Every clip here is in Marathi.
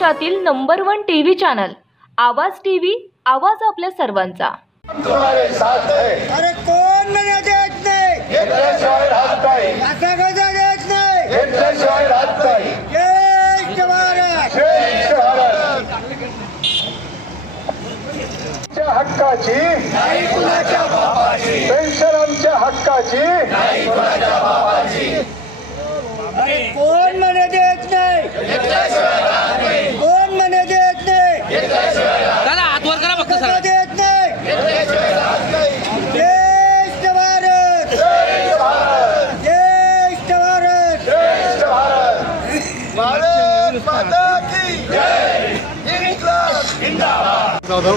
महाराष्ट्रातील नंबर 1 टीव्ही चॅनल आवाज टीव्ही, आवाज आपल्या सर्वांचा। तुम्हारे साथ है। अरे कौन मना देत नाही, घेतल्याशिवाय राहत नाही, आता कसा देत नाही, घेतल्याशिवाय राहत नाही। जय जवाहर, जय जवाहर। आमच्या हक्काची नाही कुणाच्या बापाची, पेन्शन आमच्या हक्काची नाही कुणाच्या बापाची। अरे कोण मना देत नाही, कोण मना देत नाही, दादा हात वर करा फक्त कसा सर। देत नाही। जय जवाहर, जय जवाहर। जय जवाहर, जय जवाहर। भारत माता की जय। इन्क्लाब जिंदाबाद। जाधव,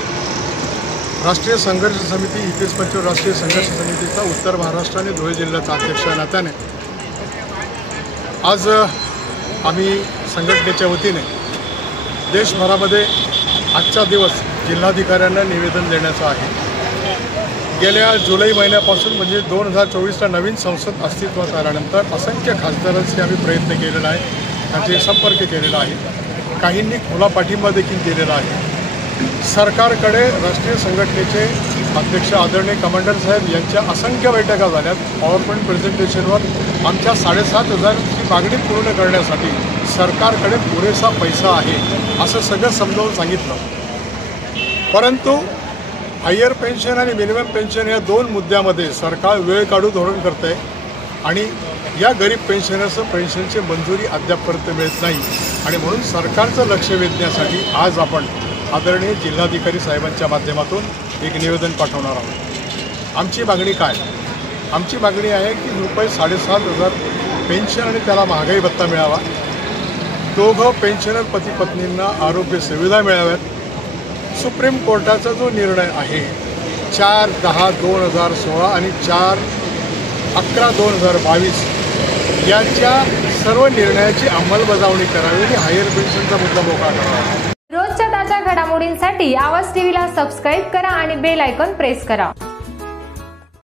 राष्ट्रीय संघर्ष समिती हितेश पंचव राष्ट्रीय संघर्ष समितीचा उत्तर महाराष्ट्र आणि धुळे जिल्ह्याचा अध्यक्ष या नात्याने आज आम्ही संघटनेच्या वतीने देशभरामध्ये आजचा दिवस जिल्हाधिकाऱ्यांना निवेदन देण्याचा आहे। गेल्या जुलै महिन्यापासून म्हणजे 2024ला नवीन संसद अस्तित्वात आल्यानंतर असंख्य खासदारांशी आम्ही प्रयत्न केलेला आहे, त्यांचे संपर्क केलेला आहे, काहींनी खुला पाठिंबा देखील दिलेला आहे। सरकारकडे राष्ट्रीय संघटनेचे अध्यक्ष आदरणीय कमांडर साहेब यांच्या असंख्य बैठका झाल्यात। पॉवरपॉईंट प्रेझेंटेशनवर आमच्या 7,500ची मागणी पूर्ण करण्यासाठी सरकारकडे पुरेसा पैसा आहे असं सगळं समजावून सांगितलं, परंतु हायर पेन्शन आणि मिनिमम पेन्शन या दोन मुद्द्यामध्ये सरकार वेळ काढून धोरण करत आहे आणि या गरीब पेन्शनर्सचं पेन्शनची मंजुरी अद्यापपर्यंत मिळत नाही आणि म्हणून सरकारचं लक्ष वेधण्यासाठी आज आपण आदरणीय जिल्हाधिकारी साहेबांच्या माध्यमातून एक निवेदन पाठवणार आहोत। आमची मागणी काय? आमची मागणी आहे की रुपये 7,500 पेन्शन आणि त्याला महागाई भत्ता मिळावा, दोघं पेन्शनर पती पत्नींना आरोग्य सुविधा मिळाव्यात। सुप्रीम कोर्टाचा जो निर्णय आहे 4/10/2016 आणि 4/11/2022 यांच्या सर्व निर्णयाची अंमलबजावणी करावी आणि हायर पेन्शनचा मुद्दा मोकळा करावा। रोजच्या ताज्या घडामोडींसाठी आवाज टीव्हीला सबस्क्राईब करा आणि बेल आयकॉन प्रेस करा।